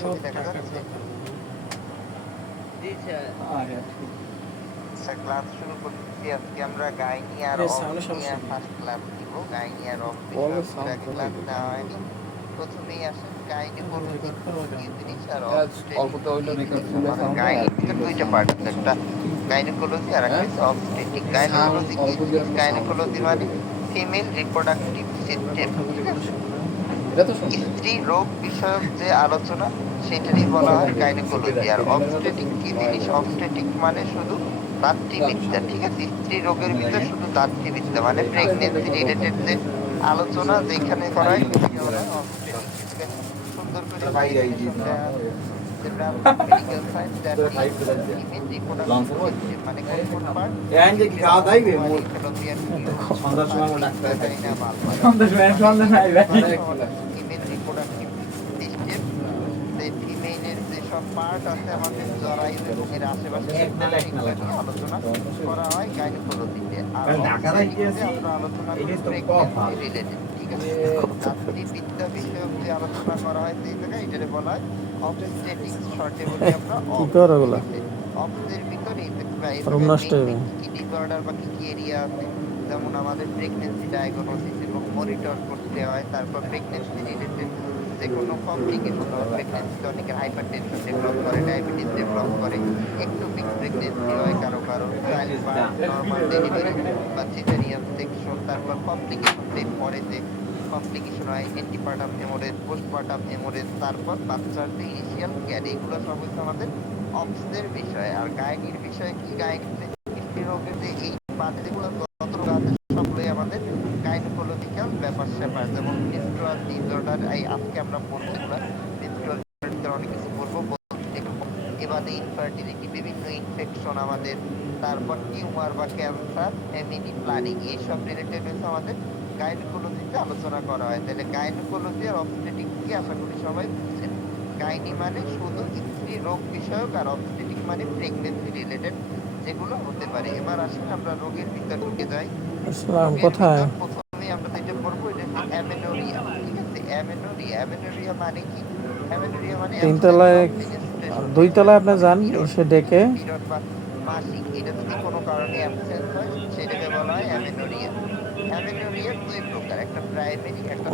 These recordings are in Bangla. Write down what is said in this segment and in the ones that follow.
ছবি দেখা যাচ্ছে? আচ্ছা, ক্লাস শুরু করতেছি। আজকে আমরা গাইনি আর অফ নিয়ে ফার্স্ট ক্লাস দিব। গাইনি আর অফ বিষয়ক আগে ক্লাস নেওয়া হয়নি। প্রথমেই আসেন গাইনোকোলজি কি জিনিস আর অবস্টেটিক কি জিনিস। আমাদের গাইনির ভিতর দুইটা পার্ট আছে, একটা গাইনোকোলজি আর একটা হচ্ছে অবস্টেটিক। গাইনোকোলজি কি জিনিস? গাইনোকোলজি মানে ফিমেল রিপ্রোডাক্টিভ সিস্টেম, ঠিক আছে? স্ত্রী রোগ বিষয়ক যে আলোচনা সেটারই বলা হয় গাইনোকোলজি। আর অবস্টেটিক কি জিনিস? অবস্টেটিক মানে শুধু দাত্রীবিদ্যা, ঠিক আছে? স্ত্রী রোগের ভিতর শুধু দাত্রীবিদ্যা মানে প্রেগনেন্সি রিলেটেড যে আলোচনা যেখানে করা হয় সেটাকে বলা হয় অবস্টেটিক। এটাকে সুন্দর করে ডেফিনিশন দেওয়া আছে। Medical science that deals with female reproductive system মানে কোন কোন part? Fallopian tube, vagina, vulva. Female reproductive system, ফিমেলের যেসব পার্ট আছে আমাদের জরায়ু এবং এর আশেপাশে এগুলো নিয়ে আলোচনা করা হয় গাইনোকোলজিতে। আর অবস্টেটিক্সে আমরা আলোচনা করি প্রেগন্যান্সি রিলেটেড, ঠিক আছে? দাত্রীবিদ্যা বিষয়ক যে আলোচনা করা হয় সেই জায়গায় এটারে বলা হয় অবস্টেটিক্স, শর্টে বলি আমরা অব, ঠিক আছে? অবসের ভিতরে মেইনলি কি ডিসঅর্ডার বা কি এরিয়া আছে, যেমন আমাদের প্রেগন্যান্সি ডায়াগনোসিস এবং মনিটর করতে হয়। তারপর প্রেগন্যান্সি রিলেটেড যে কোনো কমপ্লিকেশন হয়, প্রেগন্যান্সিতে অনেকের হাইপারটেনশন ডেভেলপ করে, ডায়াবেটিস ডেভেলপ করে, একটোপিক প্রেগন্যান্সি হয় কারো কারো, চাইল্ড বার্থ, নর্মাল ডেলিভারি বা সিজারিয়ান সেকশন। তারপর কমপ্লিকেশন পরে যে কমপ্লিকেশন হয় অ্যান্টিপার্টাম হেমোরেজ, পোস্টপার্টাম হেমোরেজ, তারপর বাচ্চার যে ইনিশিয়াল কেয়ার, এগুলো সব হচ্ছে আমাদের অবসের বিষয়। আর গাইনির বিষয় কি? গাইনিতে স্ত্রী রোগের যে এই বাচ্চাগুলো যত রোগ আছে সবগুলোই আমাদের গাইনোকোলজিক্যাল ব্যাপার স্যাপার, যেমন মেনস্ট্রুয়াল ডিসঅর্ডার। এই আজকে আমরা পড়বো এগুলো, মেনস্ট্রুয়াল ডিসঅর্ডার অনেক কিছু পড়বো, এবারে ইনফার্টিলিটি, বিভিন্ন ইনফেকশন আমাদের, তারপর টিউমার বা ক্যান্সার, ফ্যামিলি প্ল্যানিং, এইসব রিলেটেড হচ্ছে আমাদের গাইনোকোলজিতে আলোচনা করা হয়। তাহলে গাইনোকোলজি আর অবস্টেটিক কি আশা করি সবাই বুঝছেন। গাইনি মানে শুধু স্ত্রী রোগ বিষয়ক আর অবস্টেটিক মানে প্রেগনেন্সি রিলেটেড যেগুলো হতে পারে। এবার আসেন আমরা রোগের ভিতর ঢুকে যাই। কোথায় প্রথমেই আমরা যেটা পড়বো এটা হচ্ছে অ্যামেনোরিয়া, ঠিক আছে? অ্যামেনোরিয়া, অ্যামেনোরিয়া মানে কি? অ্যামেনোরিয়া মানে তিনতলায় দুইতলায় আপনি যান এসে ডেকে পিরিয়ড বা মাসিক, এটা যদি কোনো কারণে অ্যাবসেন্স হয় সেটাকে বলা হয় অ্যামেনোরিয়া। অ্যামেনোরিয়া দুই প্রকার, একটা প্রাইমারি, একটা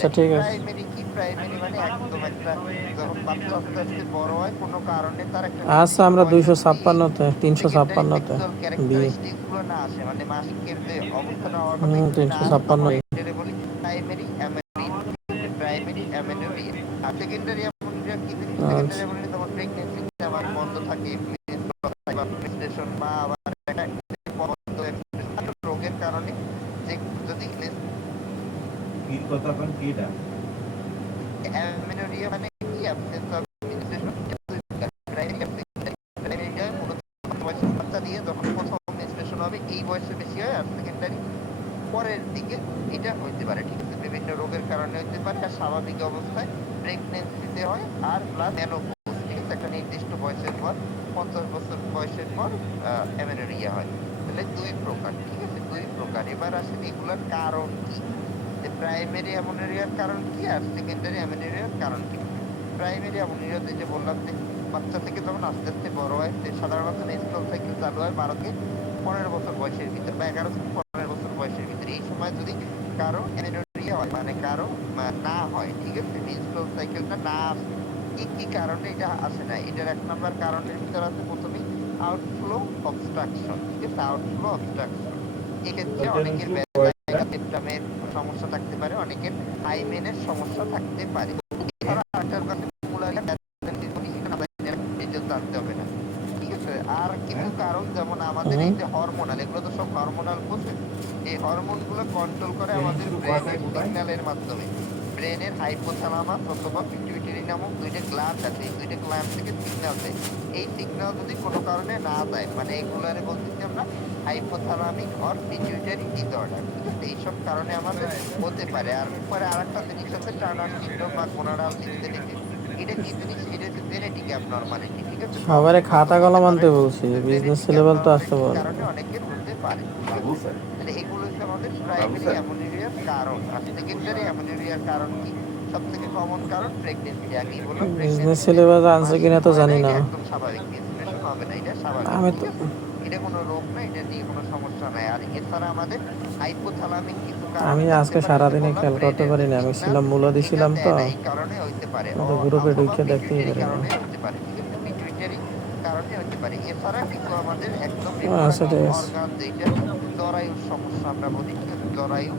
সেকেন্ডারি। প্রাইমারি কি? প্রাইমারি মানে একদম একটা যখন বাচ্চা আস্তে আস্তে বড় হয় কোনো কারণে তার একটা আচ্ছা আমরা 256তে 356তে ক্যারেক্টারিস্টিক্স গুলো না আসে, মানে মাসিকের যে অবস্থাটা হওয়ার কথা না আসে, তখন এটাকে বলি প্রাইমারি অ্যামেনোরিয়া। Primary amenorrhoea. আর সেকেন্ডারি অ্যামেনোরিয়া কি জিনিস? সেকেন্ডারি অ্যামেনোরিয়া যখন প্রেগন্যান্সি আমার বন্ধ থাকে, মেনস্ট্রুয়েশন বা আবার একটা রোগের কারণে যে যদি অ্যামেনোরিয়া মানে কি? Absence of menstruation. বাচ্চা দিয়ে যখন প্রথম মেনস্ট্রুয়েশন হবে এই বয়সে বেশি হয়, আর সেকেন্ডারি পরের দিকে এটা হইতে পারে, ঠিক আছে? বিভিন্ন রোগের কারণে হইতে পারে। আর স্বাভাবিক অবস্থায় প্রেগনেন্সিতে হয় আর প্লাস মেনোপজ, ঠিক আছে? একটা নির্দিষ্ট বয়সের পর 50 বছর বয়সের পর অ্যামেনোরিয়া হয়। তাহলে দুই প্রকার, ঠিক আছে? দুই প্রকার। এবার আসেন এগুলোর কারণ কি? যে প্রাইমারি অ্যামেনোরিয়ার কারণ কি আর সেকেন্ডারি অ্যামেনোরিয়ার কারণ কি? প্রাইমারি অ্যামেনোরিয়া যে বললাম যে বাচ্চা থেকে যখন আস্তে আস্তে বড় হয়, সাধারণত মেনস্ট্রুয়াল সাইকেল চালু হয় 12 থেকে 15 বছর বয়সের ভিতর বা 11 থেকে 15 বছর বয়সের ভিতরে। এই সময় যদি কারো অ্যামেনোরিয়া হয় মানে কারো না হয়, ঠিক আছে? মেনস্ট্রুয়াল সাইকেলটা না আসে, কি কি কারণে এটা আসে না? এটার এক নাম্বার কারণের ভিতর আছে প্রথমেই আউটফ্লো অবস্ট্রাকশন, ঠিক আছে? আউটফ্লো অবস্ট্রাকশন, এক্ষেত্রে অনেকের পেট্রামের সমস্যা থাকতে পারে, অনেকের হাইমেনের সমস্যা থাকতে পারে। জানতে হবে না, ঠিক আছে? আর কিছু কারণ যেমন আমাদের এই যে হরমোনাল, এগুলো তো সব হরমোনাল প্রসেস। এই হরমোন গুলো কন্ট্রোল করে আমাদের ব্রেনের সিগন্যালের মাধ্যমে। ব্রেনের হাইপোথ্যালামাস অথবা পিটুইটারি নামক দুইটা গ্ল্যান্ড আছে, এই দুইটা গ্ল্যান্ড থেকে সিগন্যাল দেয়। এই সিগন্যাল যদি কোনো কারণে না যায়, মানে এগুলারে বলতেছি আমরা হাইপোথ্যালামিক অর পিটুইটারি ডিসঅর্ডার, ঠিক আছে? এইসব কারণে আমাদের হতে পারে। আর পরে আরেকটা জিনিস আছে টার্নার সিনড্রোম বা গোনাডাল ডিসজেনেসিস। এটা কি জিনিস? এটা হচ্ছে জেনেটিক অ্যাবনরমালিটি, ঠিক আছে? সবারে খাতা কলম আনতে বলছি, বিজনেস লেভেল তো আসতে বল। কারণে অনেকের হতে পারে, তাহলে এগুলো হচ্ছে আমাদের প্রাইমারি অ্যামেনোরিয়ার কারণ। আর সেকেন্ডারি অ্যামেনোরিয়ার কারণ কি? সবথেকে কমন কারণ প্রেগন্যান্সি। আগেই বললাম বিজনেস প্রেগন্যান্সিতে সিলেবাস আনছে মাসিক কিনা তো হয় না, জানি না। এটা একদম স্বাভাবিক। মেনস্ট্রুয়েশন হবে না, এটা স্বাভাবিক। আমি ঠিক তো আছে? এটা কোনো রোগ না, এটা নিয়ে কোনো সমস্যা নাই। আর এছাড়া আমাদের হাইপোথ্যালামিক কিছু কারণ আমি থাকতে আজকে পারে, ওই যে সারাদিনে বললাম খেয়াল করতে ব্রেনের পারি যে না, আমি সিগন্যাল ছিলাম মূলা এটা দিছিলাম তো, দেয় না, এই কারণে হইতে পারে। তো গ্রুপে অথবা ঢুকে দেখতেই পিটুইটারি পারি না। কারণে হইতে পারে। ঠিক আছে? পিটুইটারি কারণে হইতে পারে। এছাড়া কিছু আমাদের একদম আচ্ছা রিপ্রোডাক্টিভ ঠিক আছে। অর্গান, যেটা জরায়ুর সমস্যা আমরা বলি। ঠিক আছে? জরায়ু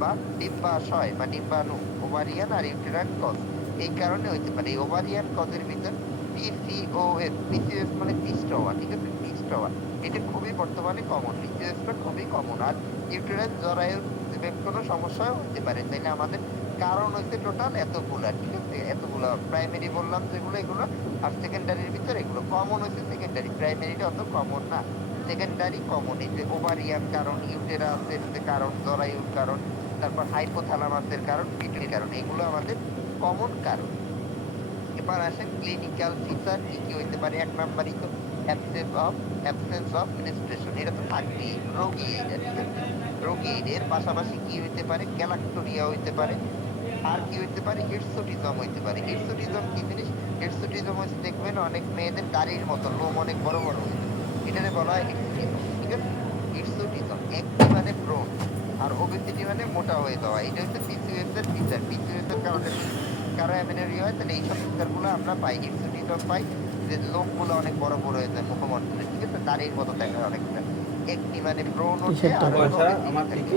বা ডিম্বাশয় বা ডিম্বাণু, ওভারিয়ান আর ইউটেরাইন কজ, এই কারণে হইতে পারে। এই ওভারিয়ান কজের ভিতর পিসিওএস, পিসিওএস মানে পিস্ট হওয়া। ঠিক আছে? পিস্ট হওয়া, এটা খুবই বর্তমানে কমন। পিসিওএসটা খুবই কমন। আর ইউটেরাইন জরায়ুর যে কোনো সমস্যা হতে পারে। তাইলে আমাদের কারণ হচ্ছে টোটাল এতগুলা। ঠিক আছে? এতগুলা প্রাইমারি বললাম যেগুলো, এগুলো। আর সেকেন্ডারির ভিতরে এগুলো কমন হচ্ছে সেকেন্ডারি, প্রাইমারিটা অত কমন না। সেকেন্ডারি কমন, এই যে ওভারিয়ান কারণ, ইউটেরাসের যে কারণ, জরায়ুর কারণ, তারপর হাইপোথ্যালামাসের কারণ, পিটুইটারি কারণ, এগুলো আমাদের কমন কারণ। এবার আসেন ক্লিনিক্যাল ফিচার কি কি হইতে পারে। এক নাম্বারই তো অ্যাবসেন্স অফ মেনস্ট্রুয়েশন, এটা তো থাকবেই। রোগী এইটা। ঠিক আছে? রোগী এইটা। এর পাশাপাশি কি হইতে পারে, গ্যালাক্টোরিয়া হইতে পারে। আর কি হইতে পারে, হিটসুটিজম হইতে পারে। হিটসুটিজম কি জিনিস? হিটসুটিজম হচ্ছে দেখবেন অনেক মেয়েদের দাড়ির মতো লোম অনেক বড় বড় হয়ে যায়, এটারে বলা হয় হিটসুটিজম। ঠিক আছে? হিটসুটিজম। একটি মানে ব্রণ, আর ওবেসিটি মানে মোটা হয়ে যাওয়া। এটা হচ্ছে পিসিওএস এর ফিচার। পিসিওএস এর কারণে কারো অ্যামেনোরিয়া হয়, তাহলে এইসব ফিচারগুলো আমরা পাই। হিটসুটিজম পাই, যে লোমগুলো অনেক বড় বড় হয়ে যায় মুখমণ্ডলে। ঠিক আছে? দাড়ির মতো দেখা অনেকটা। একটি মানে ব্রণ ওঠে, কিসের আর টাকা?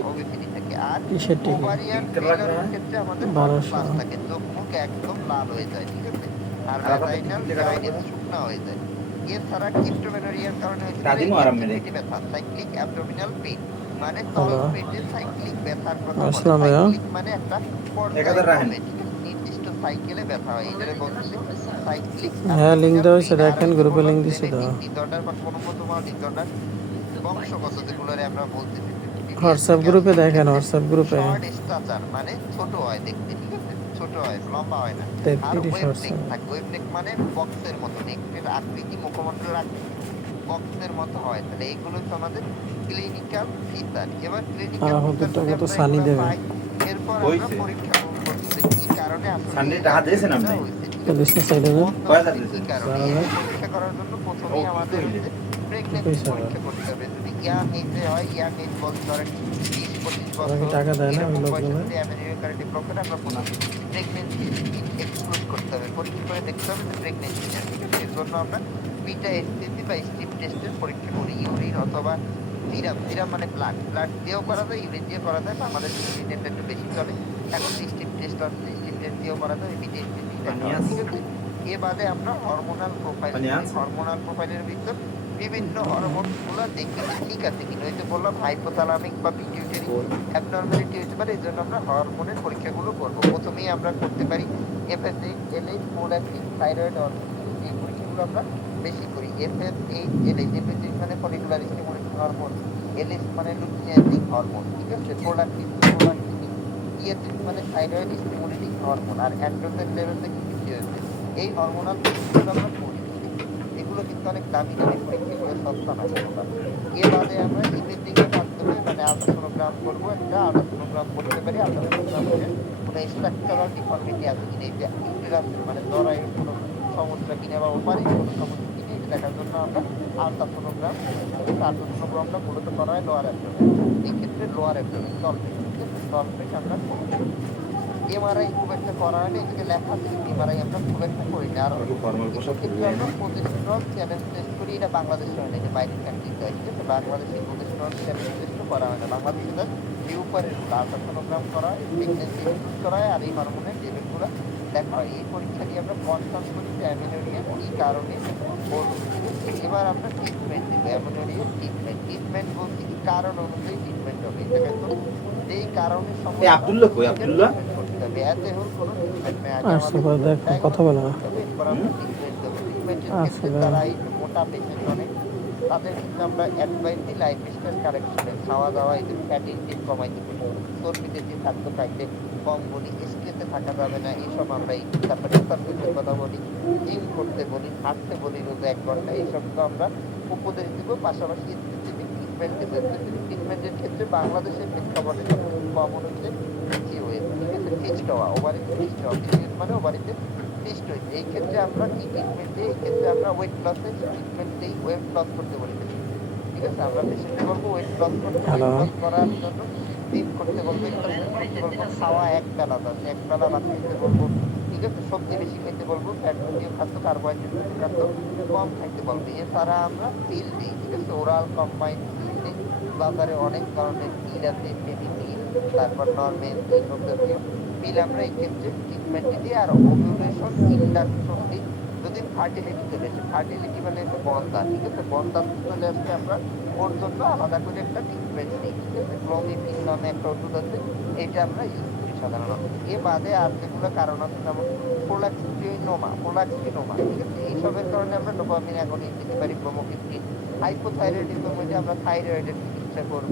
ওবেসিটি থাকে। আর কিসের টিকি? ওভারিয়ান ফিলারের ক্ষেত্রে আমাদের হট 1200। ফ্লাশ থাকে, চোখ মুখ একদম লাল হয়ে যায়। ঠিক আছে? আর ভ্যাজাইনাল ড্রাইনেস, শুকনা হয়ে যায়। এছাড়া ক্রিপ্টোমেনোরিয়ার কারণে হচ্ছে পেটে ব্যথা, সাইক্লিক অ্যাবডোমিনাল পেইন, মানে তল হ্যালো, পেটে সাইক্লিক ব্যথার কথা বলে। আসসালাম ভাইয়া। সাইক্লিক মানে একটা পর্যায়ক্রমে, ঠিক আছে, নির্দিষ্ট সাইকেলে ব্যথা হয়, এটারে বলতেছে সাইক্লিক হ্যাঁ, লিঙ্ক অ্যাবডোমিনাল দেওয়া হয়েছে, পেইন। আর দেখেন ওই যে গ্রুপে বললাম লিঙ্ক দিছি তো। জেনেটিক ডিসঅর্ডার বা ক্রোমোসোমাল ডিসঅর্ডার, বংশগত, যেগুলোরে আমরা বলতেছি হোয়াটসঅ্যাপ গ্রুপে দেখেন, হোয়াটসঅ্যাপ গ্রুপে শর্ট স্ট্যাচার মানে ছোট হয় দেখতে। ঠিক আছে? ছোট হয়, লম্বা হয় না। আর 33 ওয়েব নেক হোয়াটসঅ্যাপ। থাকে। ওয়েব নেক মানে বক্সের মতো, নেকের আকৃতি, মুখমণ্ডলের আকৃতি বক্সের মতো হয়। তাহলে এইগুলো হচ্ছে আমাদের ক্লিনিক্যাল ফিচার। এবার আর ক্লিনিক্যাল আমাদের ফিচার যদি টাকা তো আমরা সানি এগুলো দেবে। পাই, এরপর আমরা পরীক্ষা করবো যে কি কারণে আসলে এই অ্যামেনোরিয়াটা হয়েছে। ঠিক আছে? চল্লিশটা সাইড হবে। বন্ধ হয়েছে কি কারণে, 4000। এটা পরীক্ষা করার জন্য প্রথমেই আমাদের হচ্ছে প্রেগনেন্সি 25000। পরীক্ষা করতে হবে। যদি ইয়াং এজে হয়, ইয়াং এজ বলতে ধরেন 20-25 ওরা কি বছর, টাকা দেয় না ওই এরকম বয়সে লোকগুলো? যদি অ্যামেনিয়া কার্ড ডেভেলপ করে, আমরা প্রথমে প্রেগনেন্সি এক্সক্লুড করতে হবে। পরীক্ষা করে দেখতে হবে যে প্রেগনেন্সি না। ঠিক আছে? এর জন্য আমরা বিটা এসটিসি বা স্টিপ টেস্টের পরীক্ষা করি। ইউরিন অথবা সিরাম, সিরাম মানে ব্লাড, ব্লাড দিয়েও করা যায়, ইউরিন দিয়ে করা যায়, বা আমাদের ইউরিনটা একটু বেশি চলে। এখন স্টিপ টেস্ট আসছে, স্টিপ টেস্ট দিয়েও করা যায়, বিটা এসটিসি দেখা হয়। ঠিক আছে? এ বাদে আমরা হরমোনাল প্রোফাইল করি। হরমোনাল প্রোফাইলের ভিতর বিভিন্ন হরমোন গুলো দেখি যে ঠিক আছে কিনা। ওই যে বললাম হাইপোথ্যালামিক বা পিটিউটারি অ্যাবনরমালিটি হতে পারে, এই জন্য আমরা হরমোনের পরীক্ষাগুলো করব। প্রথমেই আমরা করতে পারি FSH, LH, prolactin, thyroid hormone. এই পরীক্ষাগুলো আমরা বেশি করি। এফএসএইচ, এলএইচ, এফএসএইচ মানে ফলিকুলার স্টিমুলেটিং হরমোন, এলএইচ মানে লুটিনাইজিং হরমোন। ঠিক আছে? প্রোল্যাক্টিন, টিএসএইচ মানে থাইরয়েড স্টিমুলেটিং হরমোন। আর অ্যান্ড্রোজেন লেভেল থেকে বেশি হয়েছে, এই হরমোনাল পরীক্ষাগুলো আমরা করি। এগুলো কিন্তু অনেক দামি দামি পরীক্ষা, এগুলো সস্তা না কোনোটা। এ বাদে আমরা ইমেজিং এর মাধ্যমে মানে আল্ট্রাসোনোগ্রাম করবো। একটা আল্ট্রাসোনোগ্রাম করতে পারি। আল্ট্রাসোনোগ্রাম করে কোনো স্ট্রাকচারাল ডিফর্মিটি আছে কিনা, এই যে ইউটেরাসের মানে জরায়ুর কোনো সমস্যা কিনা বা ওভারির কোনো সমস্যা কিনা, এটা দেখার জন্য আমরা আল্ট্রাসোনোগ্রাম করি। আল্ট্রাসোনোগ্রামটা মূলত করা হয় লোয়ার অ্যাবডোমেন, এই ক্ষেত্রে লোয়ার অ্যাবডোমেন তলপেট। ঠিক আছে? তলপেট আমরা করি। এমআরআই খুব একটা করা হয় না, এদিকে লেখা আছে কিন্তু এমআরআই আমরা খুব একটা করি না। আর কিছু ক্ষেত্রে আমরা প্রজেস্টেরন চ্যালেঞ্জ টেস্ট করি, এটা বাংলাদেশে হয় না, এটা বাইরের কান্ট্রিতে হয়। ঠিক আছে? বাংলাদেশে প্রজেস্টেরন চ্যালেঞ্জ টেস্টও করা হয় না। বাংলাদেশে তার উপরের আল্ট্রাসোনোগ্রাম করা হয়, প্রেগনেন্সি ইনক্লুড করা হয়, আর এই হরমোনের লেভেলগুলো দেখা হয়। এই পরীক্ষা দিয়ে আমরা কনফার্ম করি যে অ্যামেনোরিয়া কি কারণে হলো। ঠিক আছে? এবার আমরা ট্রিটমেন্ট দিব। অ্যামেনোরিয়ার ট্রিটমেন্ট, ট্রিটমেন্ট বলছি কি কারণ অনুযায়ী ট্রিটমেন্ট হবে। এই জায়গায় তো যেই কারণে সমস্যা ট্রিটমেন্ট করতে হবে, এতে হোক কোনো ট্রিটমেন্ট নেই। আগে আসছে আমাদের পরে দেখো, কথা ডায়াগনোসিস বলে না। করতে হবে, এরপর আমরা ট্রিটমেন্ট দেবো। ট্রিটমেন্টের ক্ষেত্রে আসলে যারা এই যে মোটা পেশেন্ট অনেক, তাদের ক্ষেত্রে আমরা অ্যাডভাইস দিই লাইফস্টাইল কারেকশনের, খাওয়া দাওয়া, এই যে ফ্যাট ইনটেক কমাইতে বলি, চর্বি জাতীয় খাদ্য খাইতে কম বলি, স্ট্রেসে থাকা যাবে না, এইসব আমরা এই তারপরে এক্সারসাইজের কথা বলি, জিম করতে বলি, হাঁটতে বলি রোজ 1 ঘন্টা, এইসব তো আমরা উপদেশ দিব। পাশাপাশি স্পেসিফিক ট্রিটমেন্ট দেবো। স্পেসিফিক ট্রিটমেন্টের ক্ষেত্রে বাংলাদেশের প্রেক্ষাপটে সবথেকে কমন হচ্ছে PCOS। ঠিক আছে? ফিস্ট হওয়া, ওভারিতে ফিস্ট হওয়া, ফিস্ট মানে ওভারিতে ফিস্ট হয়েছে। এই ক্ষেত্রে আমরা কি ট্রিটমেন্ট দিই? এই ক্ষেত্রে আমরা ওয়েট লসের ট্রিটমেন্ট দিই, ওয়েট লস করতে বলি পেশেন্ট। ঠিক আছে, আমরা পেশেন্টকে বলবো ওয়েট লস করতে, ওয়েট হ্যালো। লস করার জন্য জিম করতে বলবো, এক্সারসাইজ করতে বলবো, খাওয়া এক বেলা দাস, এক বেলা ভাত খেতে বলবো। ঠিক আছে, সবজি বেশি খেতে বলবো, ফ্যাট জাতীয় খাদ্য, কার্বোহাইড্রেট জাতীয় খাদ্য কম খাইতে বলবো। এছাড়া আমরা পিল দিই, ঠিক আছে, ওরাল কম্বাইন পিল দিই। বাজারে অনেক ধরনের পিল আছে, বেবি পিল, তারপর নরমেল পিল জাতীয় পিল আমরা এই ক্ষেত্রে ট্রিটমেন্ট দিই। আর ওভিউলেশন ইন্ডাকশন দিই যদি ফার্টিলিটি চলে আসে। ফার্টিলিটি মানে হচ্ছে বন্ধ্যা, ঠিক আছে, বন্ধ্যা চলে আসলে আমরা ওর জন্য আলাদা করে একটা ট্রিটমেন্ট দিই। ঠিক আছে, ক্লোমিফিন নামে একটা ওষুধ আছে, এটা আমরা ইউজ করি সাধারণত। এ বাদে আর যেগুলো কারণ আছে যেমন প্রোলাক্সিনোমা, ঠিক আছে, এইসবের কারণে আমরা ডোপামিন অ্যাগনিস্ট দিতে পারি, ব্রোমোফিপ্রিন। হাইপোথাইরয়েডিজম হলে আমরা থাইরয়েডের চিকিৎসা করব।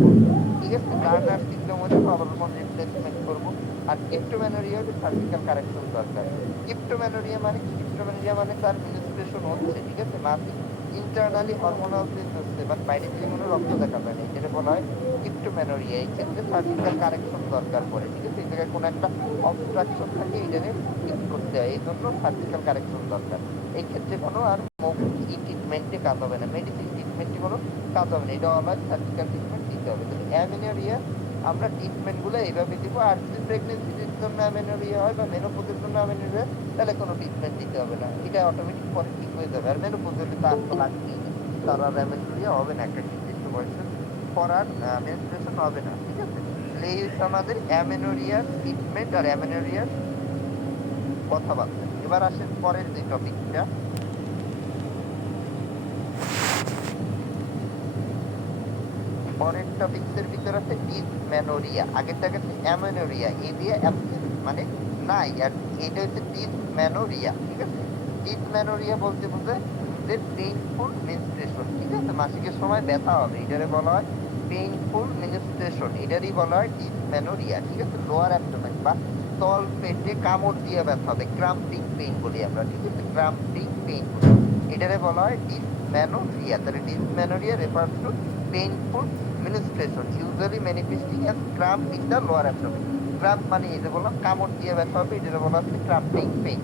ঠিক আছে, টার্নার সিনড্রোম হলে হরমোন রিপ্লেসমেন্ট করব। আর ক্রিপ্টোম্যানোরিয়া হলে সার্জিক্যাল কারেকশন দরকার। ক্রিপ্টোম্যানোরিয়া মানে কি? ক্রিপ্টোম্যানোরিয়া মানে তার মেনস্ট্রুয়েশন হচ্ছে, ঠিক আছে, মাসিক ইন্টারনালি হরমোনাল চেঞ্জ হচ্ছে, বাট বাইরে থেকে কোনো রক্ত দেখা যায় না, যেটা বলা হয় ক্রিপ্টোম্যানোরিয়া। এই ক্ষেত্রে সার্জিক্যাল কারেকশন দরকার পড়ে। ঠিক আছে, এই জায়গায় কোনো একটা অবস্ট্রাকশন থাকে, এটাকে ফিক্স করতে হয়, এই জন্য সার্জিক্যাল কারেকশন দরকার। এই ক্ষেত্রে কোনো আর ট্রিটমেন্টে কাজ হবে না, মেডিসিন ট্রিটমেন্টে কোনো কাজ হবে না, এটা অলওয়েজ সার্জিক্যাল ট্রিটমেন্ট দিতে হবে। তো অ্যামেনোরিয়া আমরা ট্রিটমেন্টগুলো এইভাবে দিব। আর যদি প্রেগনেন্সির জন্য অ্যামেনোরিয়া হয় বা মেনোপজের জন্য অ্যামেনোরিয়া, তাহলে কোনো ট্রিটমেন্ট দিতে হবে না, এটা অটোমেটিক পরে ঠিক হয়ে যাবে। আর মেনোপজ হলে তার তো লাগবেই, তার আর অ্যামেনোরিয়া হবে না, একটা নির্দিষ্ট বয়সের পর আর মেনস্ট্রুয়েশন হবে না। ঠিক আছে, এই হচ্ছে আমাদের অ্যামেনোরিয়ার ট্রিটমেন্ট আর অ্যামেনোরিয়ার কথাবার্তা। এবার আসেন পরের যে টপিকটা, পরের টপিকসের ভিতর আছে ডিসমেনোরিয়া। আগেরটা হচ্ছে অ্যামেনোরিয়া, এ দিয়ে অ্যাবসেন্ট মানে নাই, আর এটা হচ্ছে ডিসমেনোরিয়া। ঠিক আছে, ডিসমেনোরিয়া বলতে বোঝায় যে পেইনফুল মেনস্ট্রুয়েশন। ঠিক আছে, মাসিকের সময় ব্যথা হবে, এটারে বলা হয় পেইনফুল মেনস্ট্রুয়েশন, এটারই বলা হয় ডিসমেনোরিয়া। ঠিক আছে, লোয়ার অ্যাবডোমেন বা তল পেটে কামড় দিয়ে ব্যথা হবে, ক্রাম্পিং পেইন বলি আমরা। ঠিক আছে, ক্রাম্পিং পেইন বলি, এটারে বলা হয় ডিসমেনোরিয়া। তাহলে dysmenorrhoea refers to painful menstruation usually manifesting as cramp in the lower abdomen. Cramp মানে এই যে বললাম কামড় দিয়ে ব্যথা হবে, এটা বলা হচ্ছে cramping pain।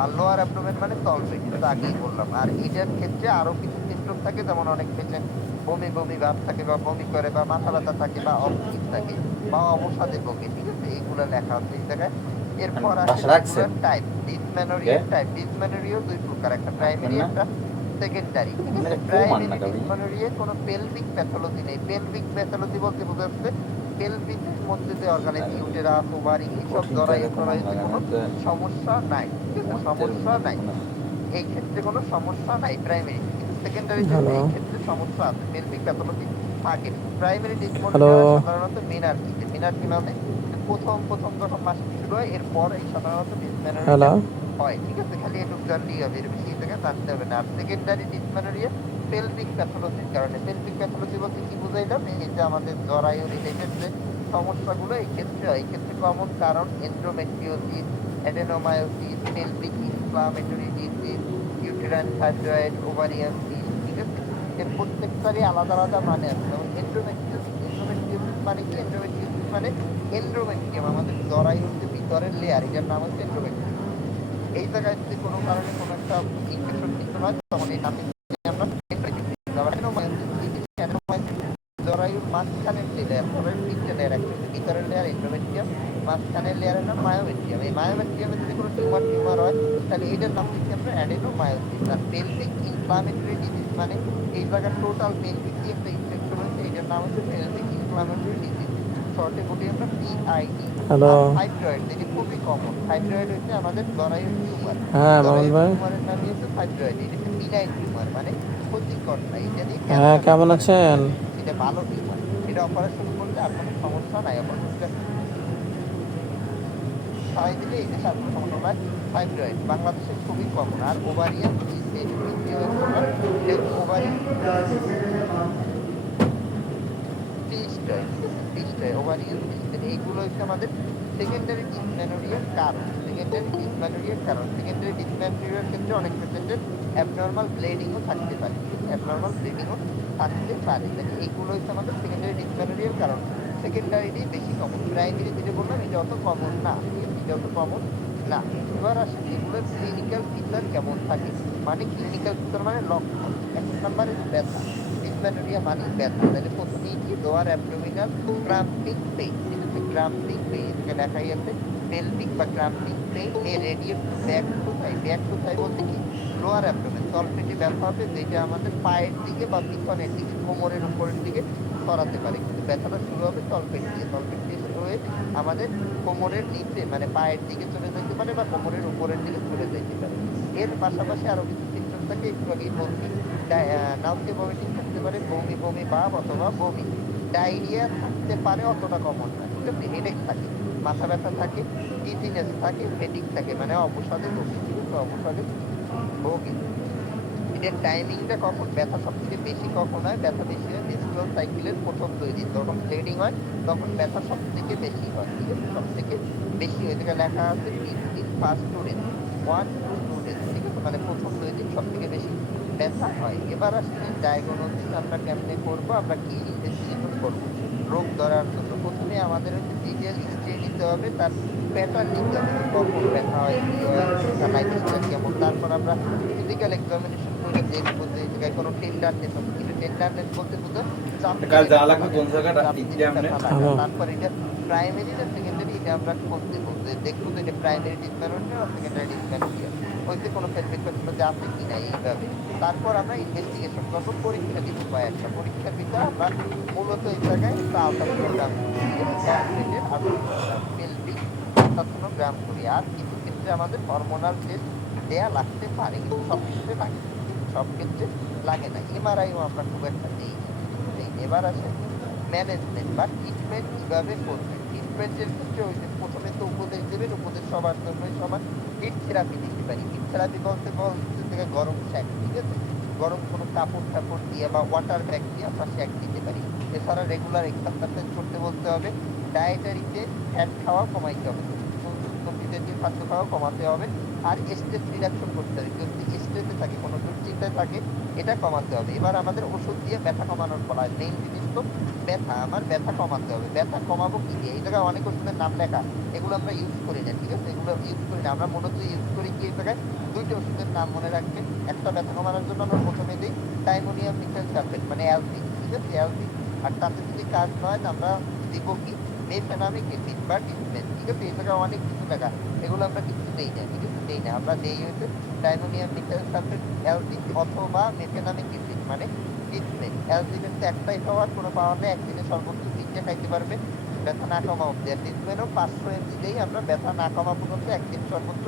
আর লোয়ার অ্যাবডোমেন মানে তলপেট, এটা তো আগেই বললাম। আর এটার ক্ষেত্রে আরো কিছু সিমটম থাকে, যেমন অনেক পেশেন্ট বমি বমি ভাব থাকে বা বমি করে বা মাথা ব্যথা থাকে বা অস্থির থাকে বা অবসাদে ভোগে। ঠিক আছে, এইগুলো লেখা আছে এই জায়গায়। এরপর আসে টাইপ, ডিসমেনোরিয়ার টাইপ। ডিসমেনোরিয়া দুই প্রকার, একটা প্রাইমারি, একটা সেকেন্ডারি। ঠিক আছে, প্রাইমারি ডিসমেনোরিয়া কোনো পেলভিক প্যাথোলজি নেই। পেলভিক প্যাথোলজি বলতে বোঝাচ্ছে পেলভিকের মধ্যে যে অর্গানে, ইউটেরাস, ওভারি, এইসব জরায়ু টরায়ুতে কোনো সমস্যা নাই। ঠিক আছে, সমস্যা নাই, এই ক্ষেত্রে কোনো সমস্যা নাই প্রাইমারি। কিন্তু সেকেন্ডারি হ্যালো। এই ক্ষেত্রে সমস্যা আছে, পেলভিক প্যাথোলজি থাকে। Primary hello. ডিসমেনোরিয়া সাধারণত মেনার্কিতে, মেনার্কি মানে প্রথম যখন মাসিক শুরু হয়, এরপর এই সাধারণত ডিসমেনোরিয়া হ্যালো। হয়। ঠিক আছে, খালি এটুকু জানলেই হবে, এর বেশি এই জায়গায় জানতে হবে না। আর সেকেন্ডারি ডিসমেনোরিয়া পেলভিক প্যাথোলজির কারণে। পেলভিক প্যাথোলজি বলতে কি বুঝাইলাম? এই যে আমাদের জরায়ু রিলেটেড যে সমস্যাগুলো এই ক্ষেত্রে হয়। এই ক্ষেত্রে কমন কারণ endometriosis, adenomyosis, pelvic inflammatory disease, uterine fibroid, ovarian cyst. ঠিক আছে, এর প্রত্যেকটারই আলাদা আলাদা মানে আছে। যেমন এন্ডোমেট্রিওসিস, এন্ডোমেট্রিওসিস মানে কি? এন্ডোমেট্রিওসিস মানে এন্ড্রোমেট্রিয়াম, আমাদের জরায়ুর যে ভিতরের লেয়ার, এটার নাম হচ্ছে এন্ডোমেট্রিয়াম। এই জায়গায় যদি কোনো কারণে কোনো একটা ইনফেকশন টিকতে হয়, তখন এই নামে আমরা জরায়ুর মাঝখানের যে লেয়ার, জরায়ুর তিনটে লেয়ার, একটা হচ্ছে ভিতরের লেয়ার এন্ডোমেট্রিয়াম, মাঝখানের লেয়ারের নাম মায়োমেট্রিয়াম। এই মায়োমেট্রিয়ামে যদি কোনো টিউমার হয়, তাহলে এটার নাম দিচ্ছি আমরা অ্যাডেনোমায়োসিস। আর পেলভিক ইনফ্লামেটরি ডিজিজ মানে এই জায়গায় টোটাল পেলভিক দিয়ে একটা ইনফেকশন হয়েছে, এটার নাম হচ্ছে পেলভিক ইনফ্লামেটরি ডিজিজ, শর্টে বলি আমরা পিআইডি। হ্যালো। আর ফাইব্রয়েড, যেটি খুবই কমন, ফাইব্রয়েড হচ্ছে আমাদের জরায়ুর টিউমার। হ্যাঁ মামুন ভাই। টিউমারের নামই হচ্ছে ফাইব্রয়েড, এটা হচ্ছে বিনাইন টিউমার মানে ক্ষতিকর না, এটা দিয়ে হ্যাঁ ক্যান্সার কেমন আছেন? এটা ভালো টিউমার, এটা অপারেশন করলে আর কোনো সমস্যা নাই, অপারেশনটা ছাড়াই দিলে এই দেশে আর কোনো সমস্যা নয়। ফাইব্রয়েড বাংলাদেশে খুবই কমন। আর ওভারিয়ান ওভারিয়ান এইগুলো হচ্ছে আমাদের সেকেন্ডারি ডিসমেনোরিয়ার কারণ। সেকেন্ডারি ডিসমেনোরিয়ার ক্ষেত্রে অনেক পেশেন্টের অ্যাবনর্মাল ব্লিডিংও থাকতে পারে, এইগুলো হচ্ছে আমাদের সেকেন্ডারি ডিসমেনোরিয়ার কারণ। সেকেন্ডারিটি বেশি কমন, প্রাইমারি যেটা বললাম এটা অত কমন না। এটাও তো কমন না। এবার আসে এগুলোর ক্লিনিক্যাল ফিচার কেমন থাকে, মানে ক্লিনিক্যাল ফিচার মানে লক্ষণ। 1 নম্বরে ব্যথা, ডিসমেনোরিয়া মানে ব্যথা। তাহলে প্রথমেই কি লোয়ার অ্যাবডোমিনাল ক্রাম্পিং পেইন, ঠিক আছে, ক্রাম্পিং পেইন এটাকে লেখাই আছে পেলভিক বা cramping pain A radiate to back কোথায়, ব্যাক কোথায় বলতে কি লোয়ার অ্যাবডোমেন তলপেটে ব্যথা হবে, যেটা আমাদের পায়ের দিকে বা পিছনের দিকে কোমরের উপরের দিকে ছড়াতে পারে। কিন্তু ব্যথাটা শুরু হবে তলপেট দিয়ে, তলপেট দিয়ে শুরু হয়ে আমাদের কোমরের নিচে মানে পায়ের দিকে চলে যেতে পারে বা কোমরের উপরের দিকে চলে যেতে পারে। এর পাশাপাশি আরো কিছু সিমটম থাকে, একটু আগেই বলছি। নাউসিয়া ভমিটিং থাকতে পারে, বমি বমি ভাব অথবা বমি। ডায়রিয়া থাকতে পারে, অতটা কমন না, ঠিক আছে। হেডেক থাকে, মাথা ব্যথা থাকে, ডিজিনেস থাকে, ফেটিক থাকে, মানে অবসাদে ভোগে, ঠিক আছে, অবসাদে ভোগে। এটার টাইমিংটা কখন ব্যথা সবথেকে বেশি কখন হয়, ব্যথা বেশি হয় মেনস্ট্রুয়াল সাইকেলের প্রথম 2 দিন, যখন ব্লিডিং হয় তখন ব্যথা সব থেকে বেশি হয়, ঠিক আছে, সব থেকে বেশি হয়। যেটা লেখা আছে in first 2 days, 1 to 2 days, ঠিক আছে, মানে প্রথম 2 দিন সব থেকে বেশি ব্যথা হয়। এবার আসলে ডায়াগনোসিস আমরা কেমনে করবো, আমরা কি ইনভেস্টিগেশন করবো রোগ ধরার জন্য। প্রথমে আমাদের হচ্ছে ডিটেল হিস্ট্রি নিতে হবে, তার প্যাটার্ন নিতে হবে, কখন ব্যথা হয়, কি হয়, তার লাইফস্টাইল কেমন। তারপর আমরা ফিজিক্যাল এক্সামিনেশন করে দেখবো যে এই জায়গায় কোনো টেন্ডারনেস আছে কিনা। টেন্ডারনেস বলতে বোঝায় চাপ দিলে ব্যথা লাগা। তারপর এটা প্রাইমারি না সেকেন্ডারি, এটা আমরা খোঁজ দেবো, যে দেখবো যে এটা প্রাইমারি ডিসমেনোরিয়া না সেকেন্ডারি ডিসমেনোরিয়া, হইতে কোনো পেলভিক প্যাথোলজি আছে কিনা এইভাবে। তারপর আমরা ইনভেস্টিগেশন করবো, পরীক্ষা দিব কয়েকটা। পরীক্ষার ভিতরে আমরা মূলত এই জায়গায় একটা আলট্রাসোনোগ্রাম করি, ঠিক আছে, ব্যাক পেটের আলট্রাসোনোগ্রাম, পেলভিক আলট্রাসোনোগ্রাম করি। আর কিছু ক্ষেত্রে আমাদের হরমোনাল টেস্ট দেয়া লাগতে পারে, কিন্তু সব ক্ষেত্রে লাগে না, সব ক্ষেত্রে লাগে না। এমআরআইও আমরা খুব একটা দিই না। এবার আসে ম্যানেজমেন্ট বা ট্রিটমেন্ট কিভাবে করবেন। ট্রিটমেন্টের ক্ষেত্রে ওই যে প্রথমে তো উপদেশ দেবেন, উপদেশ সবার জন্যই সমান। হিট থেরাপি দিতে পারি, হিট থেরাপি বলতে থেকে গরম শ্যাক, ঠিক আছে, গরম কোনো কাপড় টাপড় দিয়ে বা ওয়াটার ব্যাগ দিয়ে আমরা শ্যাক দিতে পারি। এছাড়া রেগুলার এক্সারসাইজ করতে বলতে হবে। ডায়েটারিতে ফ্যাট খাওয়া কমাইতে হবে, জাতীয় খাদ্য খাওয়া কমাতে হবে। আর স্ট্রেস রিডাকশন করতে হবে, কেউ যদি স্ট্রেসে থাকে, কোনো দুশ্চিন্তায় থাকে, এটা কমাতে হবে। এবার আমাদের ওষুধ দিয়ে ব্যথা কমানোর বলা হয়। মেইন জিনিস তো ব্যথা, আমার ব্যথা কমাতে হবে। ব্যথা কমাবো কি দিয়ে, এই জায়গায় অনেক ওষুধের নাম লেখা, এগুলো আমরা ইউজ করি না, ঠিক আছে, এগুলো ইউজ করি না। আমরা মূলত ইউজ করি কি এই জায়গায় 2টা ওষুধের নাম মনে রাখবেন। একটা ব্যথা কমানোর জন্য আমরা প্রথমে দিই টাইমোনিয়াম নিকেল সালফেট, মানে অ্যালজি, ঠিক আছে, অ্যালজি। আর তাতে যদি কাজ নয় আমরা দিব কি মেফেনামিক অ্যাসিড বা ডিসমেন, ঠিক আছে। এই জায়গায় অনেক কিছু লেখা, এগুলো আমরা কিছু দেই না, ঠিক আছে, দেই না। আমরা দেই হচ্ছে টাইমোনিয়াম নিকেল সালফেট, অ্যালজি অথবা মেফেনামিক অ্যাসিড মানে ডিসমেন। অ্যালজির হচ্ছে একটাই খাওয়ার, কোনো পাওয়ার নেই, একদিনে সর্বোচ্চ 3টে খাইতে পারবে ব্যথা না কমা অব্দি। আর ডিসমেনও 500 এমজি দিয়েই আমরা ব্যথা না কমা পর্যন্ত একদিন সর্বোচ্চ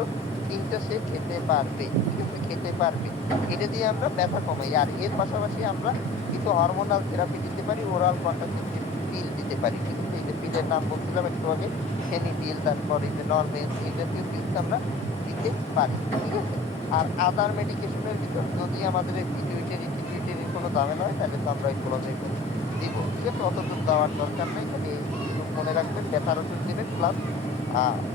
3টা সে খেতে পারবে, ঠিক আছে, খেতে পারবে। এটা দিয়ে আমরা ব্যথা কমাই। আর এর পাশাপাশি আমরা কিছু হরমোনাল থেরাপি দিতে পারি, ওরাল কন্ট্রাসেপটিভ পিল দিতে পারি, ঠিক আছে। এই যে পিলের নাম বলছিলাম একটু আগে, ফেনিপিল, তারপর এই যে নরমেন, এই জাতীয় পিলস আমরা দিতে পারি, ঠিক আছে। আর আদার মেডিকেশনের ভিতর যদি আমাদের পিটিউটারি কোনো ঝামেলা হয়, তাহলে তো আমরা এগুলো দিব, ঠিক আছে। অতটুকু দেওয়ার দরকার নেই, খালি একটু মনে রাখবেন ব্যথার ওষুধ দেবেন, প্লাস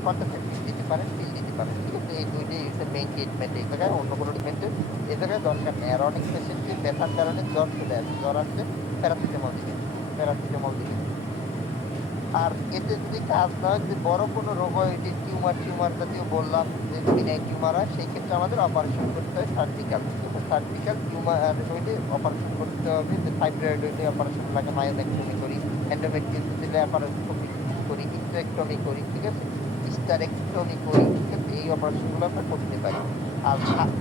কন্ট্রাসেপটিভ দিতে পারেন, পিল দিতে পারেন, ঠিক আছে। এই 2টাই হচ্ছে মেইন ট্রিটমেন্ট। এই জায়গায় অন্য কোনো ট্রিটমেন্টের এই জায়গায় দরকার নেই। আর অনেক পেশেন্টের ব্যথার কারণে জ্বর চলে আসে, জ্বর আসলে প্যারাসিটামল দিবেন, প্যারাসিটামল দিবেন। আর এতে যদি কাজ না হয়, যদি বড় কোনো রোগ হয়, এটি টিউমার জাতীয় বললাম যে বিনাই টিউমার হয়, সেই ক্ষেত্রে আমাদের অপারেশন করতে হয় সার্জিক্যাল, সার্জিক্যাল টিউমার হইলে অপারেশন করতে হবে। যে ফাইব্রয়েড হইলে অপারেশন লাগে, মায়োমেক্টমি করি, এন্ডোমেট্রিয়াম দিলে অপারেশন করি, হিস্টেরেক্টমি করি, ঠিক আছে, হিস্টারেক্টমি করি, ঠিক আছে। এই অপারেশনগুলো আমরা করতে পারি। আর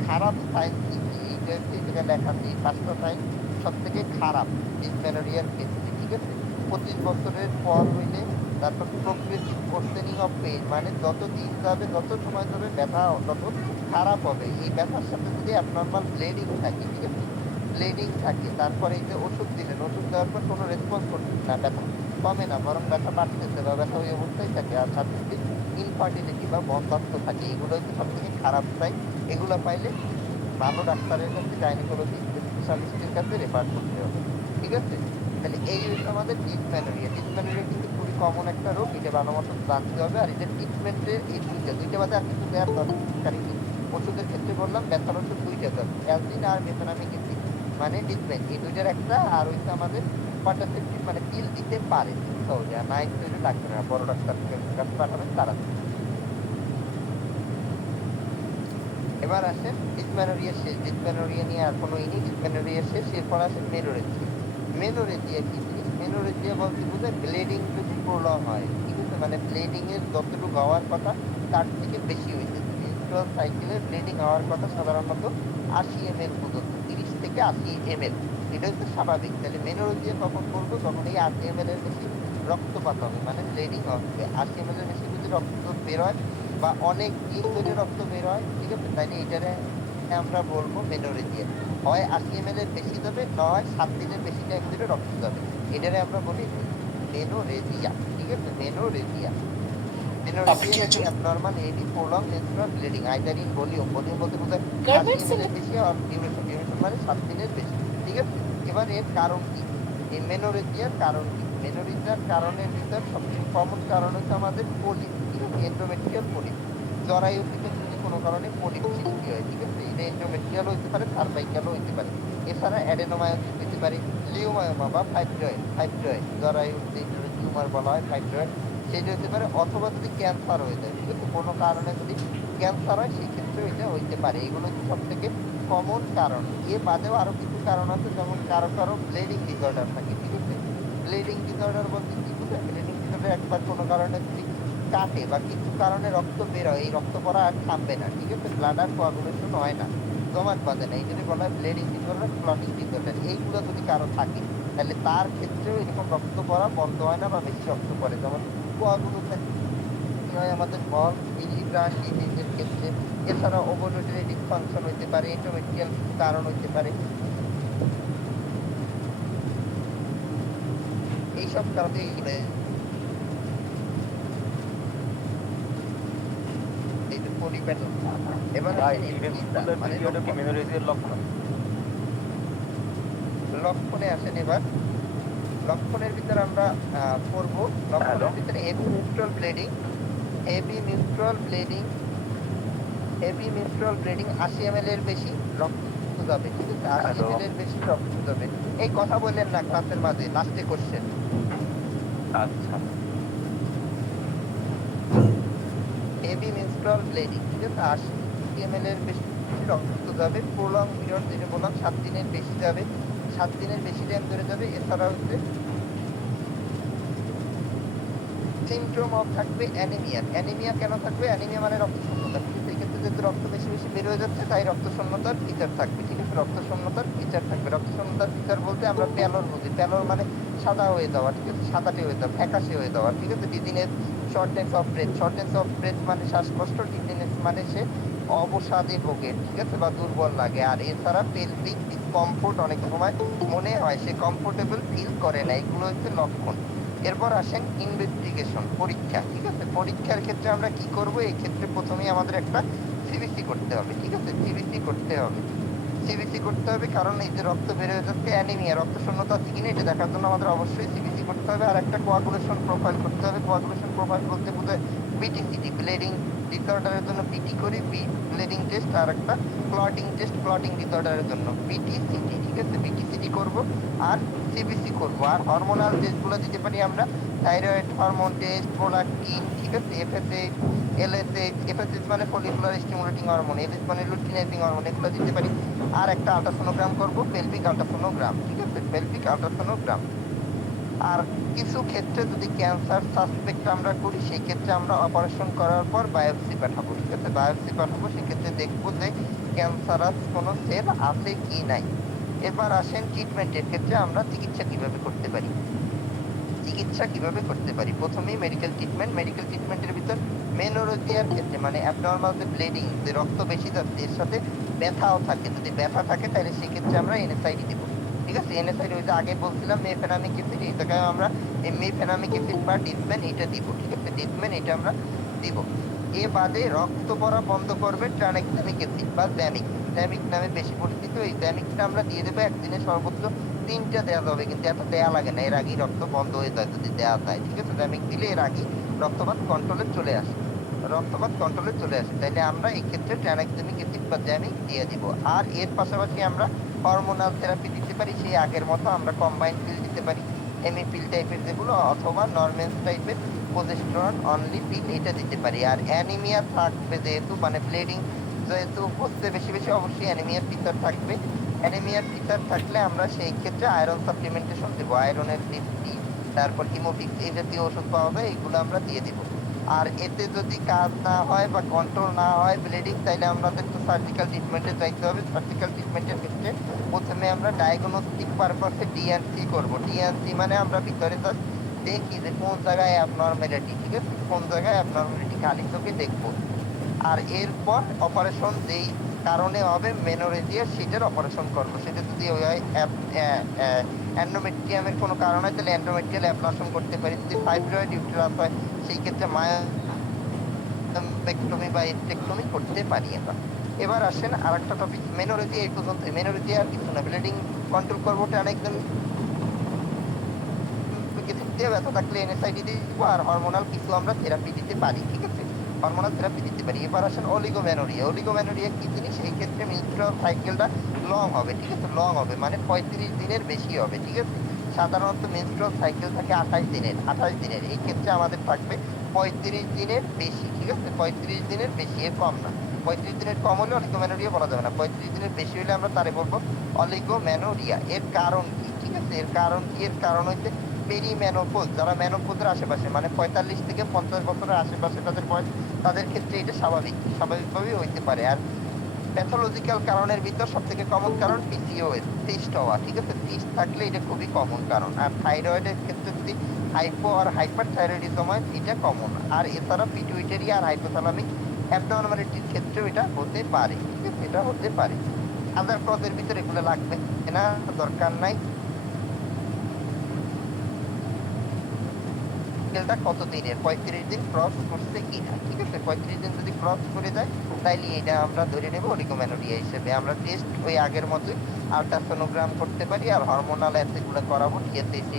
খারাপ সাইন কি কি, এইটা হচ্ছে এই জায়গায় লেখা আছে, এই 5টা সাইন সব থেকে খারাপ ডিসমেনোরিয়ার ক্ষেত্রে, ঠিক আছে। 25 বছরের পর হইলে, তারপর প্রোগ্রেসিভ ওর্সেনিং অফ পেইন, মানে যত দিন যাবে, যত সময় যাবে ব্যথা তত খারাপ হবে। এই ব্যথার সাথে যদি অ্যাবনর্মাল ব্লিডিং থাকে, ঠিক আছে, ব্লিডিং থাকে, তারপরে এই যে ওষুধ দিলেন, ওষুধ দেওয়ার পর কোনো রেসপন্স করতেছে না, ব্যথা কমে না, বরং ব্যথা বাড়তেছে বা ব্যথা ওই অবস্থায় থাকে। আর সাথে যদি ইনফার্টিলিটি বা বন্ধাত্ব থাকে, এগুলো হচ্ছে সব থেকে খারাপ সাইন। এগুলো পাইলে ভালো ডাক্তারের কাছে, গাইনোকোলজি স্পেশালিস্টের কাছে রেফার করতে হবে, ঠিক আছে। তাহলে এই হচ্ছে আমাদের ডিসমেনোরিয়া। ডিসমেনোরিয়া কিন্তু খুবই কমন একটা রোগ, এটা ভালো মতো জানতে হবে। আর এটা ট্রিটমেন্টের এই দুইটা বাদে আর কিছু দেওয়ার দরকার নেই। ওষুধের ক্ষেত্রে বললাম ব্যথার ওষুধ 2টা দেওয়া, অ্যালজিন আর মেথনামিক অ্যাসিড মানে ডিসমেন, এই 2টার একটা। আর হচ্ছে আমাদের কন্ট্রাসেপটিভ মানে পিল দিতে পারে, সহজে। আর না একটু লাগবে না, বড় ডাক্তার কাছে পাঠাবেন, তারা এবার আসেন ডিসমেনোরিয়া শেষ, ডিসমেনোরিয়া নিয়ে আর কোনো ইনি, ডিসমেনোরিয়া শেষ। এরপর আসেন মেনোরেজিয়া। মেনোরেজিয়া কি জিনিস? মেনোরেজিয়া বলতে বোঝায় ব্লিডিং যদি প্রলং হয়, ঠিক আছে, মানে ব্লিডিং এর যতটুকু হওয়ার কথা তার থেকে বেশি হয়েছে। মেনস্ট্রুয়াল সাইকেলে ব্লিডিং হওয়ার কথা সাধারণত 80 ml পর্যন্ত, 30 থেকে 80 ml, এটা হচ্ছে স্বাভাবিক। তাহলে মেনোরেজিয়া কখন বলবো? যখন এই 80 ml এর বেশি রক্তপাত হবে, মানে ব্লিডিং হবে। 80 ml এর বেশি যদি রক্ত বের হয় বা অনেক দিন ধরে রক্ত বের হয়, ঠিক আছে, তাইলে এটারে আমরা বলবো মেনোরেজিয়া। হয় 80 ml এর বেশি যাবে, নয় 7 দিনের বেশি টাইম ধরে রক্ত যাবে, এটারে আমরা বলি মেনোরেজিয়া, ঠিক আছে, মেনোরেজিয়া। মেনোরেজিয়া কি? Abnormal heavy prolong menstrual bleeding either in volume, volume বলতে বোঝায় 80 ml এর বেশি, আর ডিউরেশন, ডিউরেশন মানে 7 দিনের বেশি, ঠিক আছে। এবার এর কারণ কি? এই মেনোরেজিয়ার কারণ কি? মেনোরেজিয়ার কারণের ভিতর সবচেয়ে কমন কারণ হচ্ছে আমাদের পলিপ, ঠিক আছে, এন্ডোমেট্রিয়াল পলিপ। জরায়ুর ভিতর যদি কোনো কারণে পলিপ সৃষ্টি হয়, ঠিক আছে, এটা এন্ডোমেট্রিয়াল হইতে পারে, সার্ভাইকালও হইতে পারে। এছাড়া অ্যাডেনোমায়োসিস হইতে পারে, লিওমায়োমা বা ফাইব্রয়েড, ফাইব্রয়েড জরায়ুর যে টিউমার বলা হয় ফাইব্রয়েড, সেটা হতে পারে। অথবা যদি ক্যান্সার হয়ে যায়, ঠিক আছে, কোনো কারণে যদি ক্যান্সার হয় সেই ক্ষেত্রে এটা হইতে পারে। এগুলো হচ্ছে সব থেকে কমন কারণ। এর বাদেও আরো কিছু কারণ আছে, যেমন কারো কারো ব্লিডিং ডিসঅর্ডার থাকে, ঠিক আছে। ব্লিডিং ডিসঅর্ডার বলতে কি বুঝে? ব্লিডিং ডিসঅর্ডার একবার কোনো কারণে যদি কাটে বা কিছু কারণে রক্ত বের হয়, এই রক্ত পড়া আর থামবে না, ঠিক আছে, ব্লাডার কোয়াগুলেশন হয় না, জমাট বাঁধে না, এই জন্য বলা হয় ব্লিডিং ডিসঅর্ডার, ক্লটিং ডিসঅর্ডার। এইগুলো যদি কারো থাকে তাহলে তার ক্ষেত্রেও এরকম রক্ত পড়া বন্ধ হয় না বা বেশি রক্ত পড়ে, যেমন কোয়াগুলেশন হয় আমাদের মল মিলিগ্রাম ডিজিজের ক্ষেত্রে। এছাড়া ওভারলোডের ডিসফাংশন হইতে পারে, এন্ডোমেট্রিয়াল কারণ হইতে পারে, এইসব কারণে এই যে পলিপ্যাটন। এবার মানে লক্ষণে আসেন। এবার লক্ষণের ভিতরে আমরা পড়বো, লক্ষণের ভিতরে heavy mutual bleeding, heavy mutual bleeding, heavy mutual bleeding 80 ml এর বেশি রক্ত যাবে, ঠিক আছে, 80 ml এর বেশি রক্ত যাবে। এই কথা বললেন না ক্লাসের মাঝে, লাস্টে কোশ্চেন। আচ্ছা, হেভি মেনস্ট্রুয়াল ব্লিডিং, ঠিক আছে, 80 ml এর বেশি রক্ত যাবে। প্রলং পিরিয়ড যেটা বললাম 7 দিনের বেশি যাবে, 7 দিনের বেশি টাইম ধরে যাবে। এছাড়া হচ্ছে সিমটম অফ থাকবে অ্যানিমিয়া। অ্যানিমিয়া কেন থাকবে? অ্যানিমিয়া মানে রক্ত শূন্যতা, ঠিক আছে। এক্ষেত্রে যেহেতু রক্ত বেশি বেশি বের হয়ে যাচ্ছে, তাই রক্ত শূন্যতার ফিচার থাকবে, ঠিক আছে, রক্ত শূন্যতার ফিচার থাকবে। রক্ত শূন্যতার ফিচার বলতে আমরা প্যালোর বুঝি। প্যালোর মানে সাদা হয়ে যাওয়া, ঠিক আছে, সাদাটে হয়ে যাওয়া, ফ্যাকাশে হয়ে যাওয়া, ঠিক আছে। Dizziness, shortness of breadth, shortness of breadth মানে শ্বাসকষ্ট, ডিজিনেস মানে সে অবসাদে ভোগে, ঠিক আছে, বা দুর্বল লাগে। আর এছাড়া পেলভিক ডিসকমফোর্ট, অনেক সময় মনে হয় সে কমফোর্টেবল ফিল করে না, এগুলো হচ্ছে লক্ষণ। এরপর আসেন ইনভেস্টিগেশন, পরীক্ষা, ঠিক আছে। পরীক্ষার ক্ষেত্রে আমরা কি করব? এই ক্ষেত্রে প্রথমেই আমাদের একটা সিবিসি করতে হবে, ঠিক আছে, সিবিসি করতে হবে, সিবিসি করতে হবে। কারণ এই যে রক্ত বের হয়ে যাচ্ছে, অ্যানিমিয়া, রক্ত শূন্যতা আছে কিনা এটা দেখার জন্য আমাদের অবশ্যই সিবিসি করতে হবে। আর একটা কোয়াগুলেশন প্রোফাইল করতে হবে। কোয়াগুলেশন প্রোফাইল বলতে বোঝায় বিটিসিটি, ব্লিডিং ডিসঅর্ডারের জন্য বিটি করি, ব্লিডিং টেস্ট। আর একটা ক্লটিং টেস্ট, ক্লটিং ডিসঅর্ডারের জন্য বিটিসিটি, ঠিক আছে, বিটিসিটি করব আর সিবিসি করব। আর হরমোনাল টেস্টগুলো দিতে পারি আমরা, থাইরয়েড হরমোন টেস্ট, প্রোলাকটিন, ঠিক আছে, এফএসএইচ, এলএসএইচ। এফএসএইচ মানে ফলিকুলার স্টিমুলেটিং হরমোন, এলএস মানে লুটিনাইজিং হরমোন, এগুলো দিতে পারি। আর একটা আল্ট্রাসোনোগ্রাম করব, পেলভিক আল্ট্রাসোনোগ্রাম, ঠিক আছে, পেলভিক আল্ট্রাসোনোগ্রাম। আর কিছু ক্ষেত্রে যদি ক্যান্সার সাসপেক্ট আমরা করি, সেই ক্ষেত্রে আমরা অপারেশন করার পর বায়োপসি পাঠাবো, ঠিক আছে, বায়োপসি পাঠাবো। সেক্ষেত্রে দেখবো যে ক্যান্সারাস কোনো সেল আছে কি নাই। এবার আসেন ট্রিটমেন্টের ক্ষেত্রে আমরা চিকিৎসা কিভাবে করতে পারি। চিকিৎসা কিভাবে করতে পারি? প্রথমেই মেডিকেল ট্রিটমেন্ট। মেডিকেল ট্রিটমেন্টের ভিতর মেনোরেজিয়ার ক্ষেত্রে মানে অ্যাবনর্মাল যে ব্লিডিং, যে রক্ত বেশি যাচ্ছে, এর সাথে ব্যথাও থাকে, যদি ব্যথা থাকে তাহলে সেক্ষেত্রে আমরা এনএসআইডি দিব, ঠিক আছে। এনএসআইডি ওই যে আগে বলছিলাম মেফেনামিক অ্যাসিড, এই জায়গায় আমরা এই মেফেনামিক অ্যাসিড বা ডিসমেন এটা দিব, ঠিক আছে, ডিসমেন এটা আমরা দিব। এ বাদে রক্ত পড়া বন্ধ করবে ট্রানেক্সামিক অ্যাসিড বা জ্যামিক, জ্যামিক নামে বেশি পরিচিত। এই জ্যামিকটা আমরা দিয়ে দেবো একদিনে সর্বোচ্চ 3টা দেওয়া যাবে, কিন্তু এত দেওয়া লাগে না, এর আগেই রক্ত বন্ধ হয়ে যায় যদি দেওয়া যায়, ঠিক আছে। জ্যামিক দিলে এর আগেই রক্তপাত কন্ট্রোলে চলে আসে, রক্তপাত কন্ট্রোলে চলে আসে। তাইলে আমরা এই ক্ষেত্রে ট্রানেক্সামিক অ্যাসিড বা জ্যামিক দিয়ে দিব। আর এর পাশাপাশি আমরা হরমোনাল থেরাপি দিতে পারি, সেই আগের মতো আমরা কম্বাইন পিল দিতে পারি, এমি পিল টাইপের যেগুলো, অথবা নরমেন্স টাইপের প্রজেস্টেরন অনলি পিল, এটা দিতে পারি। আর অ্যানিমিয়া থাকবে যেহেতু, মানে ব্লিডিং যেহেতু হচ্ছে বেশি বেশি অবশ্যই অ্যানিমিয়ার ফিচার থাকবে। অ্যানিমিয়ার ফিচার থাকলে আমরা সেই ক্ষেত্রে আয়রন সাপ্লিমেন্টেশন দেবো, আয়রনের 50, তারপর হিমোফিক্স এই জাতীয় ওষুধ পাওয়া যায়, এগুলো আমরা দিয়ে দিব। আর এতে যদি কাজ না হয় বা কন্ট্রোল না হয় ব্লিডিং, তাইলে আমাদের তো সার্জিক্যাল ট্রিটমেন্টে যাইতে হবে। সার্জিক্যাল ট্রিটমেন্টের ক্ষেত্রে প্রথমে আমরা ডায়াগনস্টিক পারপাসে ডিএনসি করব। ডিএনসি মানে আমরা ভিতরে জাস্ট দেখি যে কোন জায়গায় অ্যাবনর্মালিটি, ঠিক আছে, কোন জায়গায় অ্যাবনর্মালিটি খালি চোখে দেখবো। আর এরপর অপারেশন যেই কারণে হবে মেনোরেজিয়া, সেটার অপারেশন করবো। সেটা যদি ওই হয় অ্যান্ডোমেট্রিয়ামের কোনো কারণ হয় তাহলে অ্যান্ডোমেট্রিয়াল অ্যাবলাশন করতে পারি। যদি ফাইব্রয়েড ইউটেরাস হয় সেই ক্ষেত্রে মায়োপেক্টমি বা এস্টেক্টমি করতে পারি আমরা। এবার আসেন আর একটা টপিক, মেনোরেজিয়া। এই পর্যন্ত মেনোরেজিয়া আর কিছু না, ব্লিডিং কন্ট্রোল করবো, ওটা একদম কিছু দিয়ে ব্যথা থাকলে এনএসআইডি দিব, আর হরমোনাল কিছু আমরা থেরাপি দিতে পারি, ঠিক আছে, হরমোনাল থেরাপি দিতে পারি। এবার আসেন অলিগোমেনোরিয়া। অলিগোমেনোরিয়া কি জিনিস? এই ক্ষেত্রে মেনস্ট্রুয়াল সাইকেলটা লং হবে, ঠিক আছে, লং হবে মানে 35 দিনের বেশি হবে, ঠিক আছে। সাধারণত মেনস্ট্রুয়াল সাইকেল থাকে 28 দিনের, 28 দিনের, এই ক্ষেত্রে আমাদের থাকবে 35 দিনের বেশি, ঠিক আছে, 35 দিনের বেশি, এর কম না। 35 দিনের কম হলে অলিগোমেনোরিয়া বলা যাবে না, 35 দিনের বেশি হলে আমরা তারে বলবো অলিগোমেনোরিয়া। এর কারণ কি? ঠিক আছে, এর কারণ কি? এর কারণ হচ্ছে পেরিমেনোপজ। যারা মেনোপজের আশেপাশে মানে 45 থেকে 50 বছরের আশেপাশে তাদের বয়স, তাদের ক্ষেত্রে এটা স্বাভাবিকভাবেই হইতে পারে। আর প্যাথোলজিক্যাল কারণের ভিতর সব থেকে কমন কারণ পিসিওএস, সিস্ট হওয়া, ঠিক আছে, সিস্ট থাকলে এটা খুবই কমন কারণ। আর থাইরয়েডের ক্ষেত্রে যদি হাইপো আর হাইপার থাইরয়েডিজম হয় এটা কমন। আর এছাড়া পিটুইটারি আর হাইপোথ্যালামিক অ্যাবনর্মালিটির ক্ষেত্রেও এটা হতে পারে, ঠিক আছে, এটা হতে পারে। আদার কজের ভিতরে এগুলো লাগবে না, দরকার নাই। সাইকেলটা কত দিনের, 35 দিন ক্রস করছে কিনা, ঠিক আছে, 35 দিন যদি ক্রস করে যায় তাইলে এটা আমরা ধরে নেব অলিগোমেনোরিয়া হিসেবে। আমরা টেস্ট ওই আগের মতোই আলট্রাসোনোগ্রাম করতে পারি, আর হরমোনাল অ্যাসেগুলো করাবো, টিএসএইচ,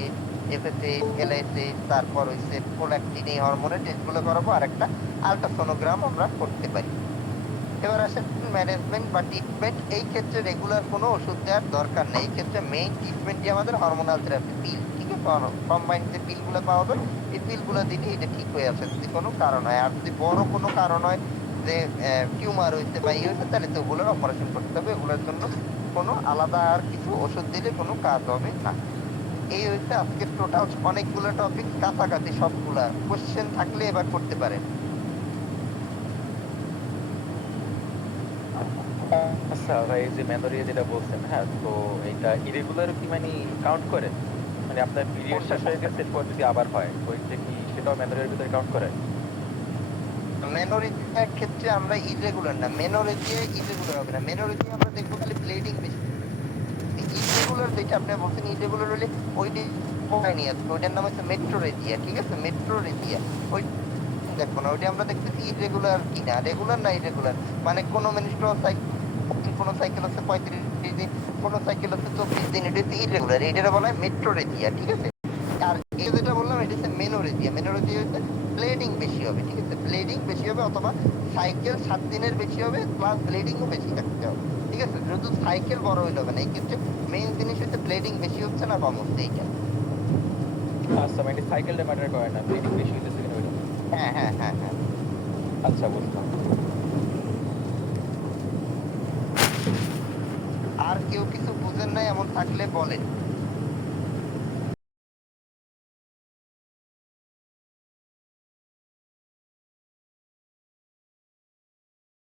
এফএসএইচ, এলএসএইচ, তারপর হচ্ছে প্রোল্যাকটিন, এই হরমোনের টেস্টগুলো করাবো, আর একটা আলট্রাসোনোগ্রাম আমরা করতে পারি। এবার আসেন ম্যানেজমেন্ট বা ট্রিটমেন্ট। এই ক্ষেত্রে রেগুলার কোনো ওষুধ দেওয়ার দরকার নেই। এই ক্ষেত্রে মেইন ট্রিটমেন্টই আমাদের হরমোনাল থেরাপি, পিল, ঠিক আছে, কম্বাইন্ড যে পিলগুলো পাওয়া যায় এই পিলগুলো দিলে এটা ঠিক হয়ে আসে যদি কোনো কারণ হয়। আর যদি বড় কোনো কারণ হয় যে টিউমার হয়েছে বা হয়েছে, তাহলে তো ওগুলোর অপারেশন করতে হবে। এগুলোর জন্য কোনো আলাদা আর কিছু ওষুধ দিলে কোনো কাজ হবে না। এই হচ্ছে আজকের টোটাল অনেকগুলো টপিক, কাছাকাছি সবগুলা। কোশ্চেন থাকলে এবার করতে পারেন। আচ্ছা ভাই, এই যে মেনোরিয়া যেটা বলছেন, হ্যাঁ, তো এটা ইরেগুলার কি মানে কাউন্ট করে? মানে আপনার পিরিয়ড শেষ হয়ে গেছে, এরপর যদি আবার হয় তো এটা কি সেটাও মেনোরিয়ার ভিতরে কাউন্ট করে? মেনোরেজিয়ার ক্ষেত্রে আমরা ইরেগুলার না, মেনোরেজিয়া ইরেগুলার হবে না। মেনোরেজিয়া আমরা দেখবো খালি ব্লিডিং বেশি। ইরেগুলার যেটা আপনি বলছেন ইরেগুলার হলে ওইটি নিয়ে আসবে, ওইটার নাম হচ্ছে মেট্রোরেজিয়া, ঠিক আছে, মেট্রোরেজিয়া। ওই দেখবো না, ওইটা আমরা দেখতেছি ইরেগুলার কিনা, রেগুলার না ইরেগুলার। মানে কোনো মেনস্ট্রুয়াল সাইকেল, কোনো সাইকেল হচ্ছে 35 দিন, কোনো সাইকেল হচ্ছে 24 দিন, এটা হচ্ছে ইরেগুলার, এটা বলা হয় মেট্রোরেজিয়া, ঠিক আছে। আর এই যেটা বললাম এটা হচ্ছে মেনোরেজিয়া। মেনোরেজিয়া হচ্ছে ব্লিডিং বেশি হবে, ঠিক আছে, ব্লিডিং বেশি হবে, অথবা সাইকেল 7 দিনের বেশি হবে প্লাস ব্লিডিংও বেশি থাকতে হবে, ঠিক আছে। শুধু সাইকেল বড় হইলে হবে না, এই ক্ষেত্রে মেইন জিনিস হচ্ছে ব্লিডিং বেশি হচ্ছে না কম হচ্ছে, এইটা। আচ্ছা, মানে সাইকেলটা ম্যাটার করে না, ব্লিডিং বেশি হইতেছে কিনা ওইটা? হ্যাঁ হ্যাঁ হ্যাঁ হ্যাঁ। আচ্ছা, বুঝলাম। আর কেউ কিছু বুঝেন নাই এমন থাকলে বলেন।